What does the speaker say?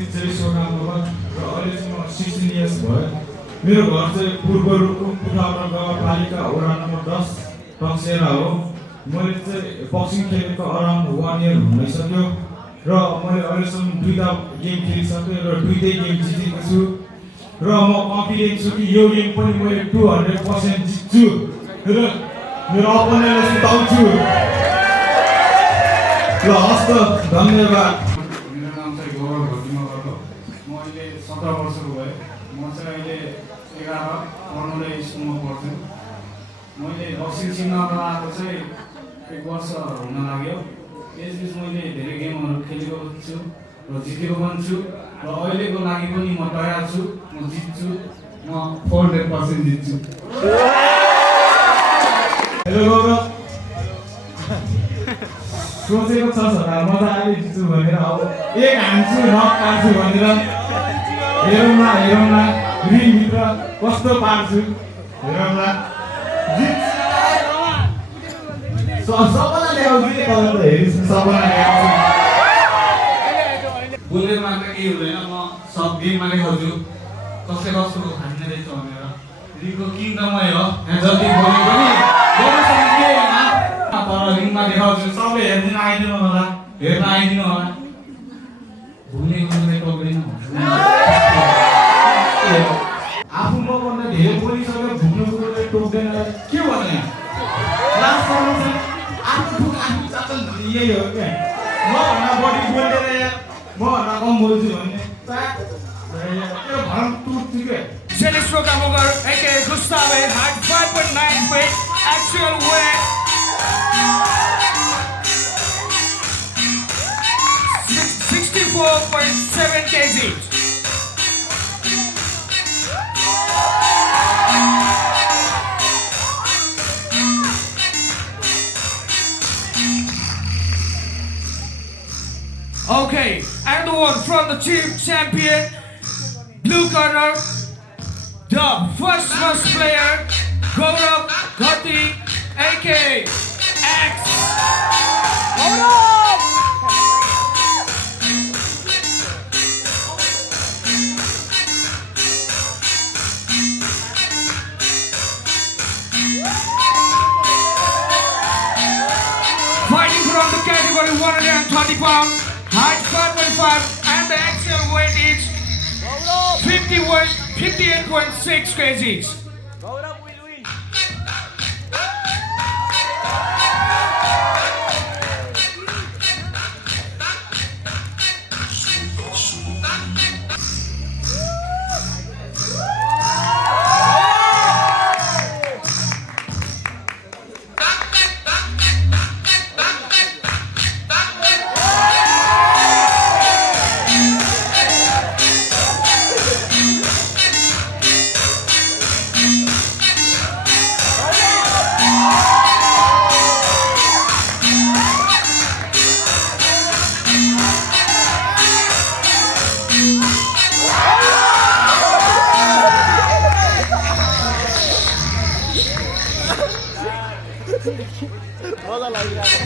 र अहिलेसम्म 16 इयर्स भयो। मेरो घर चाहिँ पूर्व रुकुम पुठाउरा गाउँपालिका वडा नम्बर 10 टक्सेरा हो। मैले चाहिँ बक्सिङ खेलेको अराउन्ड 1 इयर हुनसक्यो र मैले अहिलेसम्म 2टा गेम खेलिसकेँ र 2टै गेम जितेको छु र म कन्फिडेन्ट छु कि यो गेम पनि मैले 200% जित्छु र मेरो अपोनेन्टलाई सुताउँछु। ल हस् त, धन्यवाद। मेरो नाम चाहिँ गौरव भट्टराई हो। म अहिले 17 वर्षको भएँ। म चाहिँ अहिले 11 पढ्नुलाई स्कुलमा पढ्छु। मैले बक्सिङ सिक्नमा आएको चाहिँ 1 वर्ष हुन लाग्यो। यसबिच मैले धेरै गेमहरू खेलेको छु र जितेको पनि छु र अहिलेको लागि पनि म तयार छु। म जित्छु, म 400% जित्छु। हेलो गौरव, सोचेको छ म त अहिले जित्छु भनेर, अब एक हान्छु नक पार्छु भनेर। हेरौँ न रिङभित्र कस्तो पार्छु, हेरौँ न। सबैलाई ल्याउँछु कि तपाईँ त हेरिस्, सबैलाई ल्याउँछु। बोलेर मात्र केही हुँदैन। म सब गेममा नै खोज्छु कसले कस्तो खाने रहेछ भनेर। रिङको किङ त मै हो। यहाँ जति बोले पनि बोल्नुसँग के होइन, तर रिङमा देखाउँछु। सबले हेर्दिन आइदिनु होला, हेर्न आइदिनु होला। भुल्ने कुरो टोक्दैन। आफू मभन्दा धेरै बोलिसक्यो, भुल्नु कुरो चाहिँ टोक्दैन। के भन्ने लास्ट गर्नु चाहिँ आफ्नो ठुक आफू चाचन भन्ने यही हो क्या। मभन्दा बढी बोलेर मभन्दा कम बोल्छु भन्ने त्यो भरम टुट्छु क्या। Dennis Rokamogar, aka Gustave, had 5.9 weight, actual weight 64.7 kg. Okay, and the one from the team champion, blue corner, the first player, Gaurav Gatti, aka X. Fighting from the category 120 pounds, height 5.5, and the actual weight is 58.6 kgs. मजा लागिरहेको